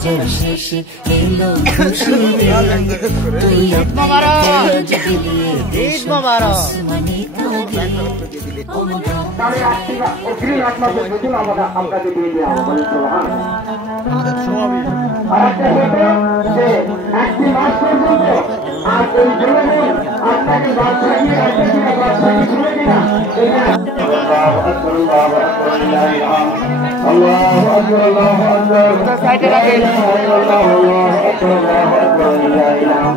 রোজার শেষে এলো খুশি রে তুই আজ বিলিয়ে দেশ আসমানে তাগে তাহলে অগ্রিম আপনাদের নতুন আপনাকে দিয়ে দেওয়া হবে আর একটা হতো যে একটি মাস পর্যন্ত আর ওই জনগণ আপনাকে বাদশাহী রাখবে কিনা বাদশাহী শুনে কিনা আল্লাহু আকবার আল্লাহু আকবার আল্লাহু আকবার আল্লাহু আকবার সাইডে রাখেন আল্লাহু আকবার আল্লাহু আকবার লা ইলাহা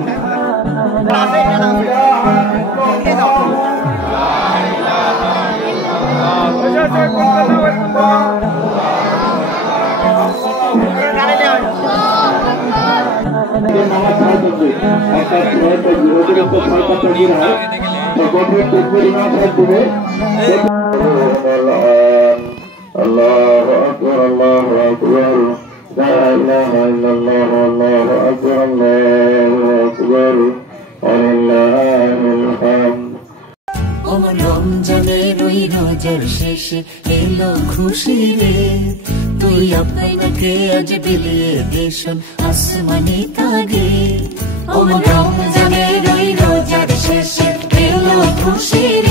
Allahu Akbar Allahu Akbar La ilaha illallah Allahu Akbar Allahu Akbar Walillahil hamd আমার রমজানের ওই রোজার শেষে এলো খুশি রে তুই আপনাকে আজ বিলিয়ে দেশ আসমানে তাগে আমার রমজানের ওই রোজার শেষে এলো খুশি রে